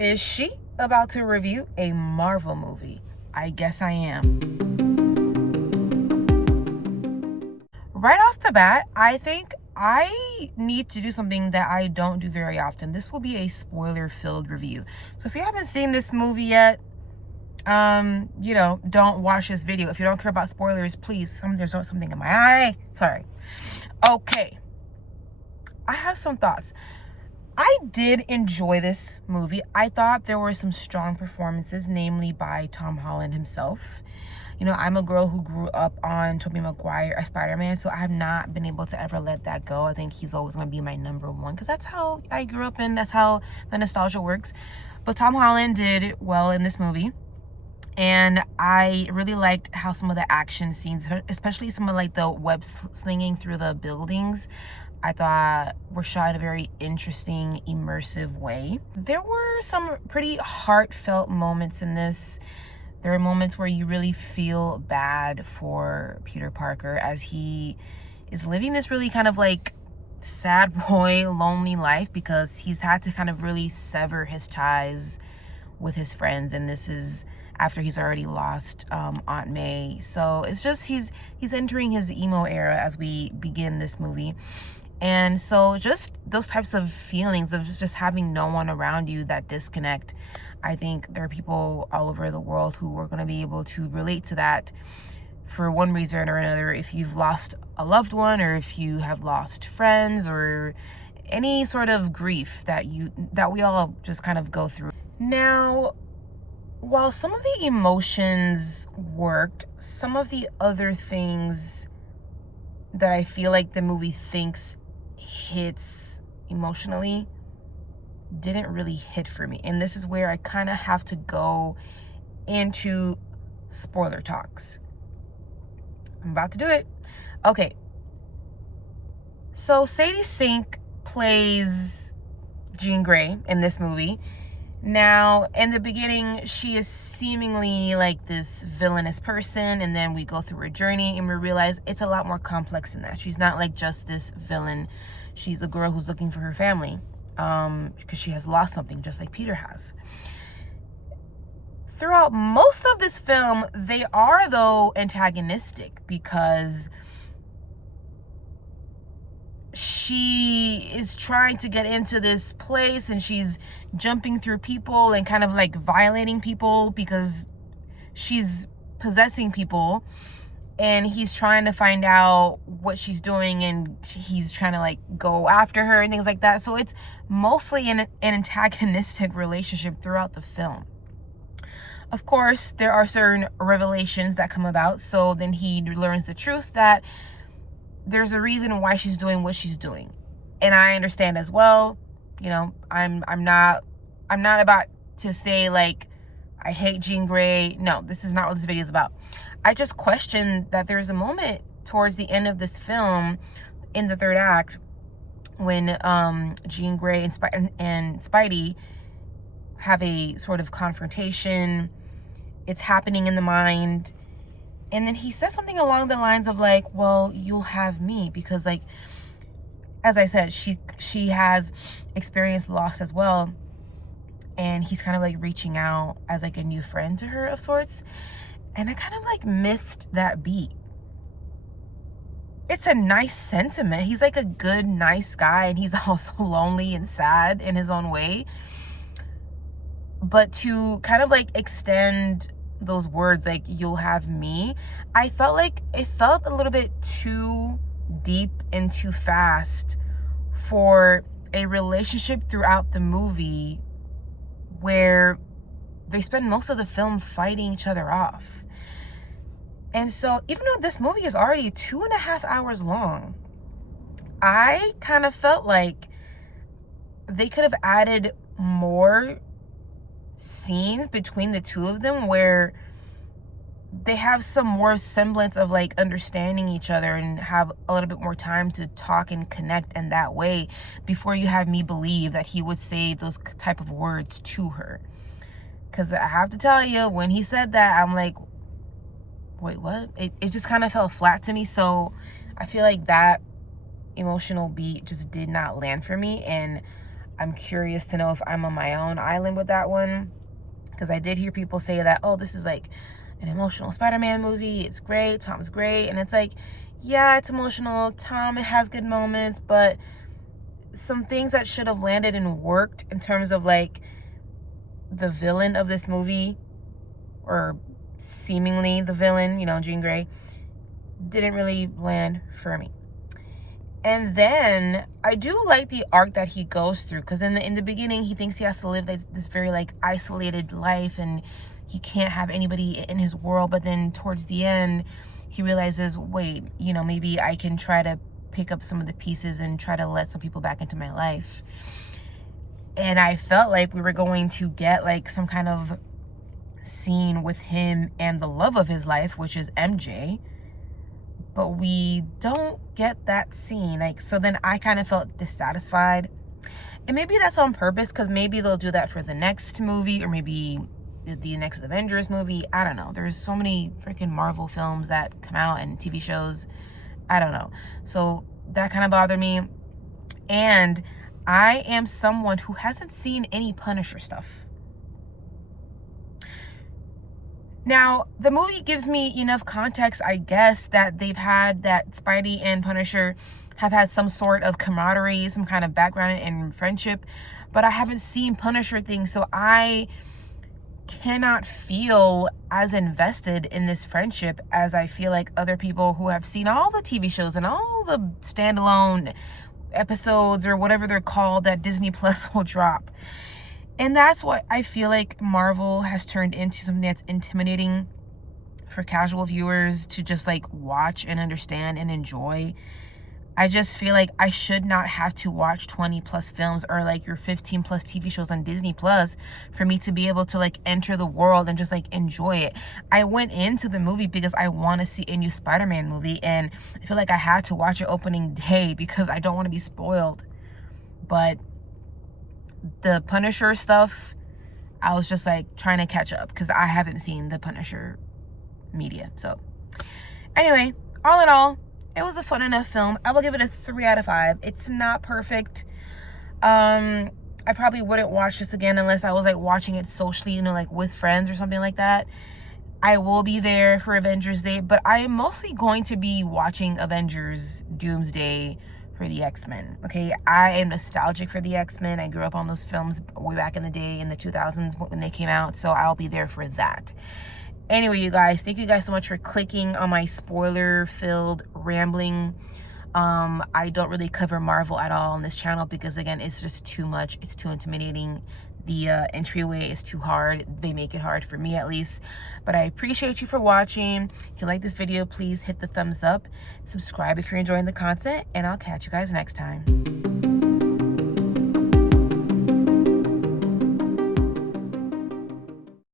Is she about to review a Marvel movie? I guess I am. Right off the bat, I think I need to do something that I don't do very often. This will be a spoiler-filled review. So if you haven't seen this movie yet, don't watch this video. If you don't care about spoilers, please. There's something in my eye. Sorry. Okay. I have some thoughts. I did enjoy this movie. I thought there were some strong performances, namely by Tom Holland himself. You know, I'm a girl who grew up on Tobey Maguire as Spider-Man, so I have not been able to ever let that go. I think he's always going to be my number one because that's how I grew up and that's how the nostalgia works. But Tom Holland did well in this movie. And I really liked how some of the action scenes, especially some of like the web slinging through the buildings, I thought were shot in a very interesting, immersive way. There were some pretty heartfelt moments in this. There are moments where you really feel bad for Peter Parker as he is living this really kind of like sad boy, lonely life because he's had to kind of really sever his ties with his friends, and this is after he's already lost Aunt May. So it's just he's entering his emo era as we begin this movie. And so just those types of feelings of just having no one around you, that disconnect, I think there are people all over the world who are going to be able to relate to that for one reason or another. If you've lost a loved one, or if you have lost friends, or any sort of grief that we all just kind of go through. Now, while some of the emotions worked, some of the other things that I feel like the movie thinks hits emotionally didn't really hit for me. And this is where I kind of have to go into spoiler talks. I'm about to do it. Okay. So Sadie Sink plays Jean Grey in this movie. Now, in the beginning, she is seemingly like this villainous person, and then we go through her journey and we realize it's a lot more complex than that. She's not like just this villain. She's a girl who's looking for her family because she has lost something, just like Peter has. Throughout most of this film, they are, though, antagonistic because she is trying to get into this place and she's jumping through people and kind of like violating people because she's possessing people, and he's trying to find out what she's doing and he's trying to like go after her and things like that. So it's mostly an antagonistic relationship throughout the film. Of course, there are certain revelations that come about, so then he learns the truth that there's a reason why she's doing what she's doing. And I understand as well. You know, I'm not about to say like I hate Jean Grey. No, this is not what this video is about. I just question that there's a moment towards the end of this film in the third act when Jean Grey and Spidey have a sort of confrontation. It's happening in the mind. And then he says something along the lines of like, well, you'll have me, because like, as I said, she has experienced loss as well. And he's kind of like reaching out as like a new friend to her of sorts. And I kind of like missed that beat. It's a nice sentiment. He's like a good, nice guy, and he's also lonely and sad in his own way. But to kind of like extend those words like you'll have me, I felt like it felt a little bit too deep and too fast for a relationship throughout the movie where they spend most of the film fighting each other off. And so even though this movie is already 2.5 hours long, I kind of felt like they could have added more scenes between the two of them where they have some more semblance of like understanding each other and have a little bit more time to talk and connect in that way before you have me believe that he would say those type of words to her. Because I have to tell you, when he said that, I'm like, wait, what? It just kind of fell flat to me. So I feel like that emotional beat just did not land for me, and I'm curious to know if I'm on my own island with that one, because I did hear people say that, oh, this is like an emotional Spider-Man movie. It's great. Tom's great. And it's like, yeah, it's emotional. Tom, it has good moments, but some things that should have landed and worked in terms of like the villain of this movie, or seemingly the villain, you know, Jean Grey, didn't really land for me. And then I do like the arc that he goes through, because in the beginning he thinks he has to live this very like isolated life and he can't have anybody in his world, but then towards the end he realizes, wait, you know, maybe I can try to pick up some of the pieces and try to let some people back into my life. And I felt like we were going to get like some kind of scene with him and the love of his life, which is MJ, but we don't get that scene. Like, so then I kind of felt dissatisfied, and maybe that's on purpose, because maybe they'll do that for the next movie, or maybe the next Avengers movie. I don't know. There's so many freaking Marvel films that come out and TV shows. I don't know. So that kind of bothered me. And I am someone who hasn't seen any Punisher stuff. Now, the movie gives me enough context, I guess, that they've had, that Spidey and Punisher have had some sort of camaraderie, some kind of background and friendship, but I haven't seen Punisher things, so I cannot feel as invested in this friendship as I feel like other people who have seen all the TV shows and all the standalone episodes, or whatever they're called, that Disney Plus will drop. And that's what I feel like Marvel has turned into, something that's intimidating for casual viewers to just like watch and understand and enjoy. I just feel like I should not have to watch 20 plus films, or like your 15 plus TV shows on Disney Plus, for me to be able to like enter the world and just like enjoy it. I went into the movie because I want to see a new Spider-Man movie, and I feel like I had to watch it opening day because I don't want to be spoiled. But the Punisher stuff, I was just like trying to catch up because I haven't seen the Punisher media. So anyway, all in all, it was a fun enough film. I will give it a 3 out of 5. It's not perfect. I probably wouldn't watch this again unless I was like watching it socially, you know, like with friends or something like that. I will be there for Avengers Day, but I am mostly going to be watching Avengers Doomsday for the X-Men. Okay, I am nostalgic for the X-Men. I grew up on those films way back in the day in the 2000s when they came out, so I'll be there for that. Anyway, you guys, thank you guys so much for clicking on my spoiler-filled rambling. I don't really cover Marvel at all on this channel because, again, it's just too much. It's too intimidating. The entryway is too hard. They make it hard for me, at least. But I appreciate you for watching. If you like this video, please hit the thumbs up. Subscribe if you're enjoying the content, and I'll catch you guys next time.